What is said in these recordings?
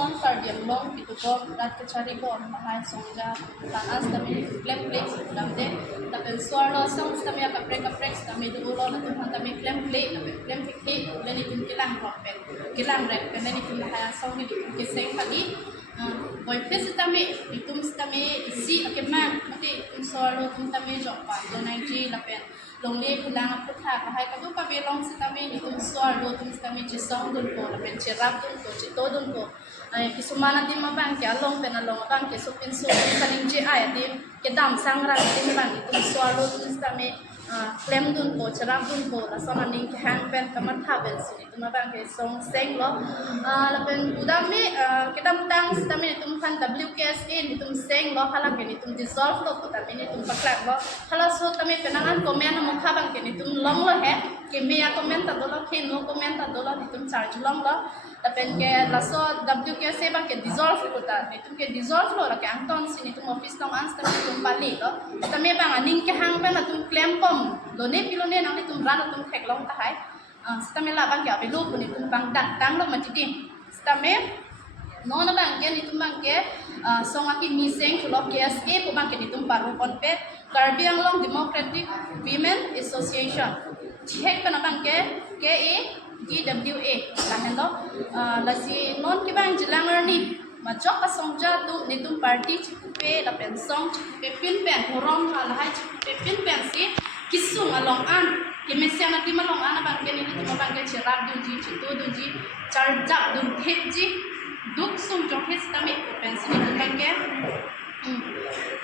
non kardiam long itu ko rat ke cari ko mahai songja tanas kami claim play namde tapi suara song kami akan break kami dulu lo nanti kami claim play fikir beni tim kilang ropen kilang rek beni tim mahai song ini kiseng kali boy pes kami itu kami isi akemang mati suara kami jumpa donai ji lapen longli kulang putha kahai kadu kami long kami itu suara kami cisong dun ko lapen cerap dun ko cito dun ko kisumana di mabang ke along penalong bang ke supin kaning ji ay di kedam sangrang di bang itu suara kami claim dun ko cerap dun ko la sama ning ke handpan kamar thaben sini itu mabang ke song seng lo lapen udami kedam tang kami itu kan WKSA itu seng lo halak itu dissolve lo kami itu paklak lo halas so kami penangan komen mukha bang ke itu long lo he ke meya komen ta dolo ke no komen ta dolo itu charge long lo lapen ke laso WKSA bang ke dissolve ko ta itu ke dissolve lo la ke anton sini itu office tong ans kami itu pali lo kami bang aning ke hang pen itu claim pom lo ne pilone nang itu ran itu thek long ta hai kami la bang ke abilu pun itu bang datang lo majidi kami non bang ke itu bang ke songaki miseng kulo KSA ko bang ke itu paru konpe Karbi Anglong Democratic Women Association cek kana bang ke KADWA lahendo lasi non ki bang jelangar ni majok ka songja tu nitum party chikupe la pensong chikupe pin pen horong la hai chikupe pin pen si kisung along an kemesia na ti malong an bang ke ni tu bang ke cherap du ji chito du ji charjak du thep ji duk sum jokhes kami pensi ni bang ke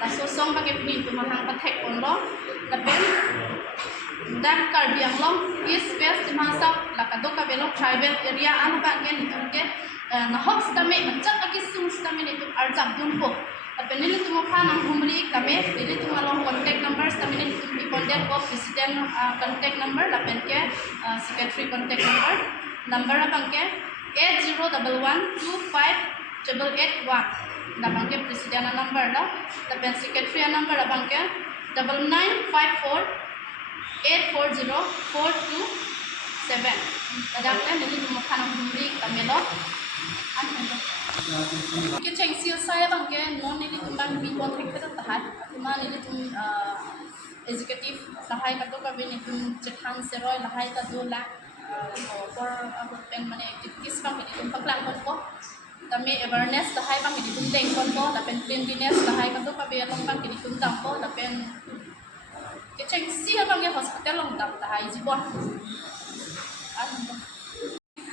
laso song bang ke pin tu mahang pathek on lo la pen dan Karbi Anglong East West Dimasa la kadoka belok tribal area an bang ke ni tu ke na hops kami macam lagi sum kami ni tu arjak dun ko tapi ni tu mukha nang humri kami ni tu malong contact numbers kami ni tu di contact ko president contact number la pen ke secretary contact number bang ke 8011258881 la bang ke president number la pen secretary number la bang ke 9954840427 kadang ni tu mukha nang humri kami lo ke cheng sil saya bang ke non ni tu bang bi kon thek ta hai ma ni tu executive lahai ka to ka bi ni tu chethan seroi lahai ta do la for abot pen mane activities bang ni tu paklang kon ko kami awareness lahai bang ni tu teng kon ko la pen cleanliness lahai ka to ka bi long bang ni tu tam ko la pen ke cheng sil bang ke hospital long tam ta hai jibon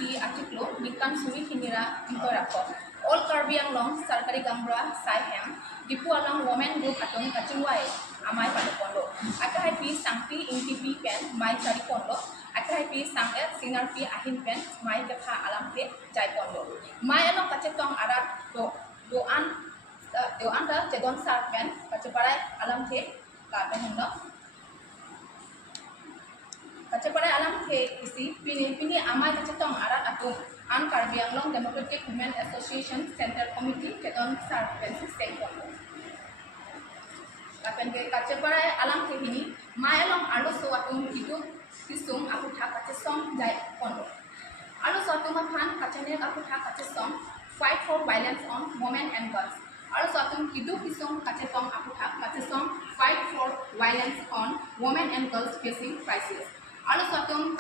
di artikel nikan suri kinira ikorako all Karbi Anglong sarkari gambra saihem dipu along women group atong kachingwai amai pada pondo akai pi sangpi ingtipi pen mai cari pondo akai pi sanget sinar pi ahin pen mai ketha alam pe jai pondo mai along kacetong arat doan da jedon sar pen kaceparai alam pe ka pehendo kaceparai alam pe isi pini amai kacetong arat atong an Karbi Anglong Democratic Women Association Center Committee jedon sar pen sing pondo lapen ke kaceparai alam ke ini mai along alo suatu hidup kisung aku thak kacesong jai pondo alo suatu makan kacene aku thak kacesong fight for violence on women and girls alo suatu hidup kisung kacetong aku thak kacesong fight for violence on women and girls facing crisis alo suatu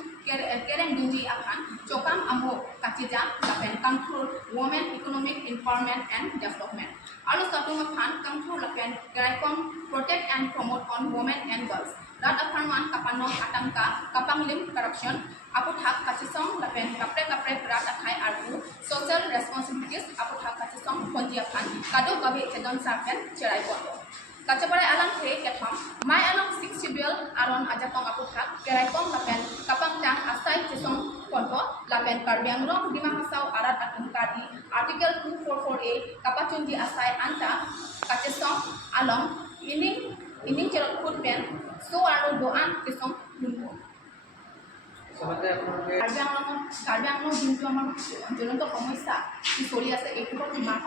kereng dunji akan cokam ambo kacija lapen control women economic empowerment and development alo suatu makan control lapen geraikon protect and promote on women and girls rat aparman kapanong atangka kapanglim corruption aku thak kachisong lapen kapre rat akai arku social responsibilities aku thak kachisong ponjiakan kado gabe jedon sarken cerai pondo kaceparai alam ke ketham mai along 6 schedule aron ajatong aku thak geraikon lapen kapang tang asai chisong pondo lapen Karbi Anglong dimahasau arat atong kadi article 244A kapachun di asai anta kachisong along ini cerot food pen so aro doan kisong lumpo Karbi Anglong কিন্তু আমার জ্বলন্ত সমস্যা কি চলি আছে এইটো সীমাৰ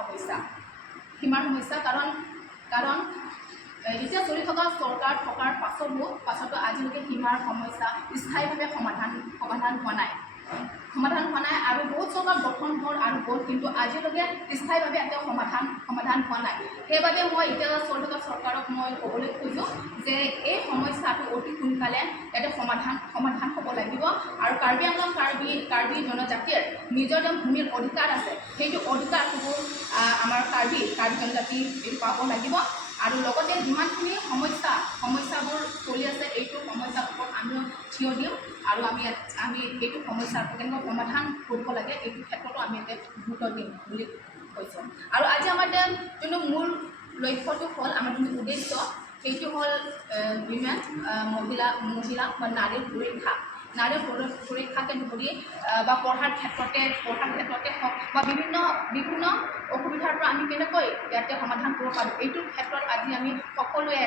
সমস্যা কাৰণ এতিয়া চলি থকা চৰকাৰ থকাৰ পাছতো আজিলৈকে সীমাৰ সমস্যা স্থায়ীভাৱে সমাধান হোৱা নাই সমাধান হোৱা নাই আৰু বহুত চৰকাৰ গঠন হ'ল আৰু গ'ল কিন্তু আজিলৈকে স্থায়ীভাৱে এটা সমাধান হোৱা নাই সেইবাবে মই এতিয়া চলি থকা চৰকাৰক মই ক'বলৈ খোজোঁ যে এই সমস্যাটো অতি সোনকালে ইয়াতে সমাধান হ'ব লাগিব আৰু কাৰ্বি আংলং কাৰ্বি জনজাতিৰ নিজৰ ভূমিৰ অধিকাৰ আছে সেইটো অধিকাৰটো আমাৰ কাৰ্বি জনজাতি এইটো পাব লাগিব আৰু লগতে যিমানখিনি সমস্যাবোৰ চলি আছে এইটো সমস্যাৰ ওপৰত আমিও থিয় দিওঁ আৰু আমি এইটো সমস্যাৰ কেনেকৈ সমাধান কৰিব লাগে এইটো ক্ষেত্ৰতো আমি ইয়াতে গুৰুত্ব দিম বুলি কৈছোঁ আৰু আজি আমাৰ এতিয়া যোনটো মূল লক্ষ্যটো হ'ল আমাৰ যোনটো উদ্দেশ্য সেইটো হ'ল উইমেন মহিলা বা নাৰীৰ সুৰক্ষাকে ধৰি বা পঢ়াৰ ক্ষেত্ৰতে হওক বা বিভিন্ন অসুবিধাৰ পৰা আমি কেনেকৈ ইয়াতে সমাধান কৰিব পাৰোঁ এইটোৰ ক্ষেত্ৰত আজি আমি সকলোৱে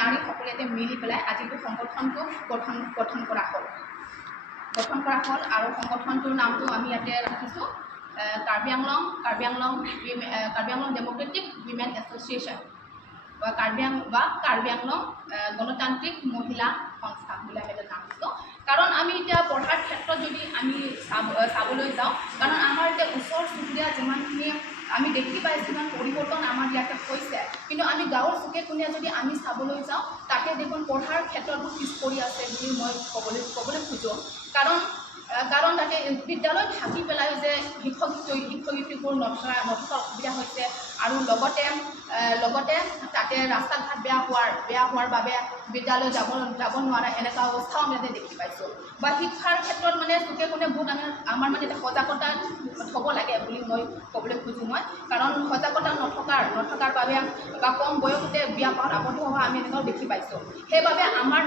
নাৰীসকলে ইয়াতে মিলি পেলাই আজিটো সংগঠনটো গঠন কৰা হ'ল আৰু সংগঠনটোৰ নামটো আমি ইয়াতে ৰাখিছোঁ Karbi Anglong Democratic women association বা কাৰ্বি আংলং গণতান্ত্ৰিক মহিলা সংস্থা বুলি আমি এটা নাম দিছোঁ কাৰণ আমি এতিয়া পঢ়াৰ ক্ষেত্ৰত যদি আমি চাবলৈ যাওঁ কাৰণ আমাৰ এতিয়া ওচৰ চুবুৰীয়া যিমানখিনি আমি দেখি পাইছোঁ যিমান পৰিৱৰ্তন আমাৰ ইয়াতে হৈছে কিন্তু আমি গাঁৱৰ চুকে কোণে যদি আমি চাবলৈ যাওঁ তাতে দেখোন পঢ়াৰ ক্ষেত্ৰতো পিছ পৰি আছে বুলি মই ক'বলৈ খোজোঁ কাৰণ তাতে বিদ্যালয়ত থাকি পেলাই যে শিক্ষক-শিক্ষয়িত্ৰীবোৰ নথকা অসুবিধা হৈছে আৰু লগতে তাতে ৰাস্তা ঘাট বেয়া হোৱাৰ বাবে বিদ্যালয় যাব নোৱাৰা এনেকুৱা অৱস্থাও আমি ইয়াতে দেখি পাইছোঁ বা শিক্ষাৰ ক্ষেত্ৰত মানে চুকে কোণে বহুত আমাৰ মানে এটা সজাগতা হ'ব লাগে বুলি মই ক'বলৈ খোজোঁ কাৰণ সজাগতা নথকাৰ বাবে বা কম বয়সতে বিয়া পাত আবদ্ধ হোৱা আমি এনেকুৱাও দেখি পাইছোঁ সেইবাবে আমাৰ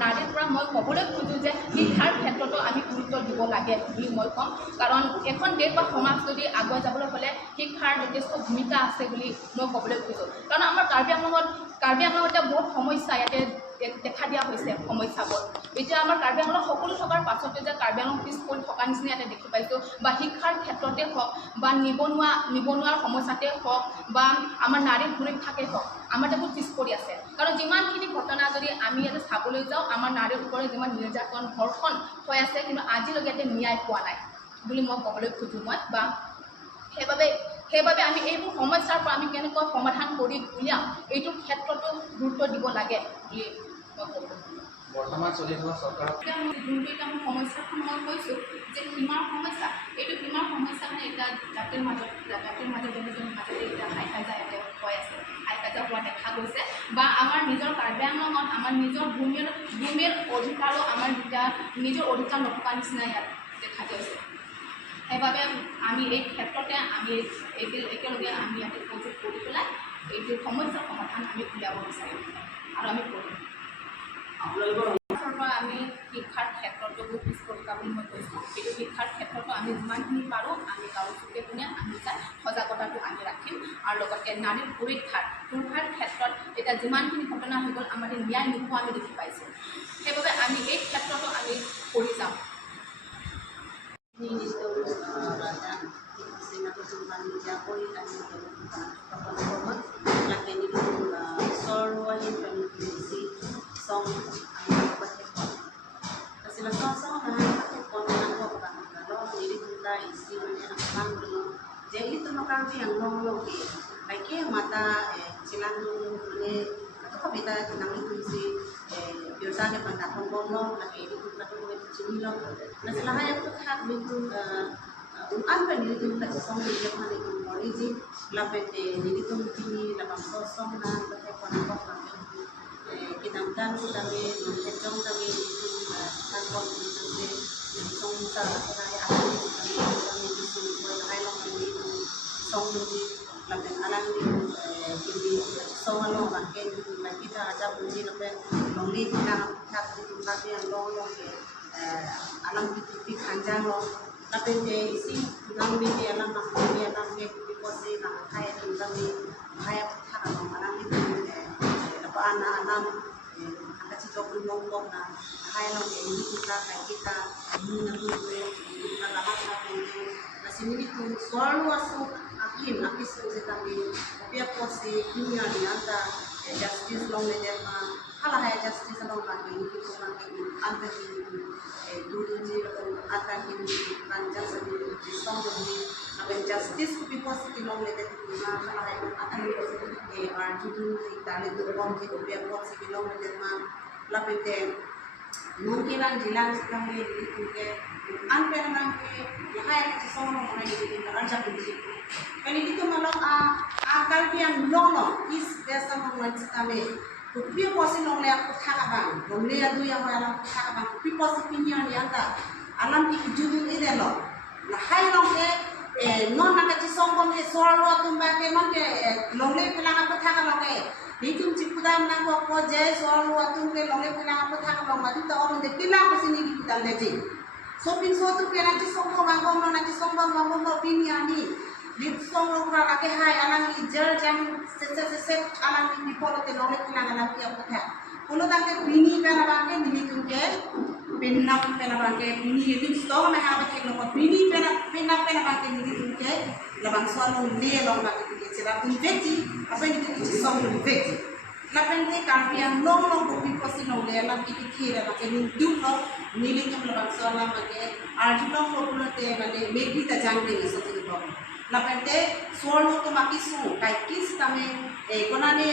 নাৰীৰ পৰা মই ক'বলৈ খোজোঁ যে শিক্ষাৰ ক্ষেত্ৰতো আমি গুৰুত্ব দিব লাগে বুলি মই ক'ম কাৰণ এখন দেশ বা সমাজ যদি আগুৱাই যাবলৈ হ'লে শিক্ষাৰ যথেষ্ট ভূমিকা আছে বুলি মই ক'বলৈ খোজোঁ কাৰণ আমাৰ কাৰ্বি আংলঙত এতিয়া বহুত সমস্যা ইয়াতে দেখা দিয়া হৈছে সমস্যাবোৰ এতিয়া আমাৰ কাৰ্বি আংলং সকলো থকাৰ পাছতে যে কাৰ্বি আংলং পিছ পৰি থকা নিচিনা ইয়াতে দেখি পাইছোঁ বা শিক্ষাৰ ক্ষেত্ৰতে হওক বা নিবনুৱাৰ সমস্যাতে হওক বা আমাৰ নাৰীৰ সুৰক্ষাতে হওক আমাৰ তাতে পিছ পৰি আছে কাৰণ যিমানখিনি ঘটনা যদি আমি ইয়াতে চাবলৈ যাওঁ আমাৰ নাৰীৰ ওপৰত যিমান নিৰ্যাতন ধৰ্ষণ হৈ আছে কিন্তু আজিলৈকে ইয়াতে ন্যায় পোৱা নাই বুলি মই ক'বলৈ খোজোঁ বা সেইবাবে আমি এইবোৰ সমস্যাৰ পৰা আমি কেনেকৈ সমাধান কৰি উলিয়াম এইটো ক্ষেত্ৰতো গুৰুত্ব দিব লাগে বুলি মই ক'বলৈ বৰ্তমান চলি থকা চৰকাৰৰ যোনটো এতিয়া মই সমস্যাখন মই কৈছোঁ যে সীমাৰ সমস্যা এইটো সীমাৰ সমস্যা মানে এতিয়া জাতিৰ মাজত জনজনৰ মাজতে এতিয়া হাই কাজিয়া ইয়াতে হৈ আছে হাই কাজিয়া হোৱা দেখা গৈছে বা আমাৰ নিজৰ কাৰ্বি আংলঙত আমাৰ নিজৰ ভূমিৰ অধিকাৰো আমাৰ নিজৰ অধিকাৰ নথকা নিচিনা ইয়াত দেখা গৈছে সেইবাবে আমি এই ক্ষেত্ৰতে আমি একেলগে আমি ইয়াতে প্ৰযোগ কৰি পেলাই এইটো সমস্যাৰ সমাধান আমি উলিয়াব বিচাৰিম আৰু আমি কৰিম পৰা আমি শিক্ষাৰ ক্ষেত্ৰতো বহুত পিছ পৰি থকা বুলি মই কৈছোঁ কিন্তু শিক্ষাৰ ক্ষেত্ৰতো আমি যিমানখিনি পাৰোঁ আমি গাঁৱৰ চুকে কোণে আমি তাত সজাগতাটো আমি ৰাখিম আৰু লগতে নাৰীৰ সুৰক্ষাৰ ক্ষেত্ৰত এতিয়া যিমানখিনি ঘটনা হৈ গ'ল আমাৰ ন্যায় নোপোৱা আমি দেখি পাইছোঁ সেইবাবে আমি এই ক্ষেত্ৰতো আমি কৰি যাম jadi itu makar yang nolong baiknya mata silang mane atau kabita tinang itu si biasa ke pandak pembono lagi itu kita tuh cemilo nah setelah yang terhad itu apa ini itu kita song di depan itu origin lapet ini itu kini lapang sosong na pakai pandak kita dan sudah menjong kami itu kantor itu song sa saya akan kami itu buat highlight itu song itu lapet alam itu kini song alo makin kita ada bunyi lapet longli kita tak itu tapi yang long alam itu di kanjang lo lapet isi nang di alam makin alam ke di posisi nang kaya itu kami kaya tak alam itu apa anak-anak akan cocok ngomong na kaya lang ini kita na lahat na puno na sinilito swallow aso akin apis ko sa kami opia po si dunia nianta justice long na derma kalah ya justice along lagi itu lagi antar ini dulu ni antar ini kan justice di song ini apa justice kupi positif long lete itu mah kalah ya antar ini arjudu kita itu bom itu biar positif long lete mah lapente mungkin jilang sekali itu ke antar nanti lahai ke song long lete itu arjak itu kan itu malam akal yang lono is biasa mengenai kami kupi posi nong le aku thak abang nong le adu yang malam thak abang kupi posi pinyan yang ta alam ikjudul ide lo la hai nong ke non nak ci songkom e sorlo tumba ke non ke nong le pelang aku thak abang ke hitung cipudam nang ko je sorlo tum ke nong le pelang aku thak abang mati ta on de pelang ko sini di dal leji so pin so tu ke na ci songkom angom no na ci songkom angom no pinyani Lip song lo kura laki hai alang ijar jam set alang di polo te nolak kilang alang kia putih. Pulau tangke bini pera bangke bini tungke penap pera bangke bini itu stong me habe ke lo bini penap pera bangke bini tungke labang soal lo le lo bangke tungke cera investi apa ini itu song lo investi. Lapan te kampiang long kopi posi lo le alang iki kira bangke mintu lo nilai tu labang soal lo bangke arju long lo pulau te bangke maybe ta jangke ni satu tu. Lapente suolo to makisu kai kis tame konane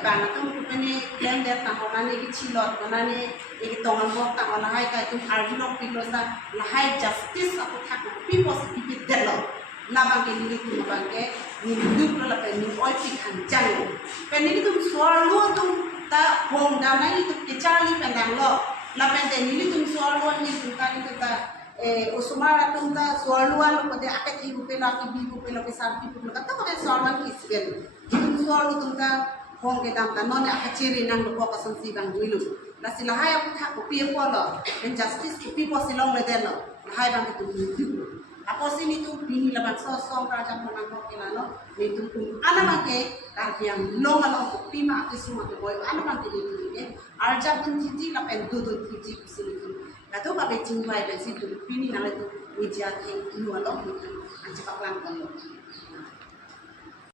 bana tum kupene blender ta konane ki chilot konane ek tongan bok ta ona hai kai tum arjunok pilosa la hai justice aku thak pi positive delo labang ke ni ku labang ke ni duk lo la pe ni oi pi khan chang pe ni tum suolo tum ta hong da nai tu ke chali pendang lo lapente ni tum suolo ni tum ta ni ta usumara tunta sualuan ko de akat hi upela ki bi upela ke sarti pu kata ko de sualuan ki isgen itu sualu tunta hong ke dam non akat ciri nang ko ka sansi bang duilu la sila haya ku tha ko pi ko lo and justice ki pi po silong le de lo hai bang tu du apo sini tu bini la bang so song ka jam nang ko ke la no ni tu ku ana ma ke ka yang long ala ko pi ma ke suma to boy ana ma ke ni ke arja pun ji la pen du ji sini tu atau kabe cingwai besi tu pini nala tu meja ke ilu alok tu anci paklan kan lo.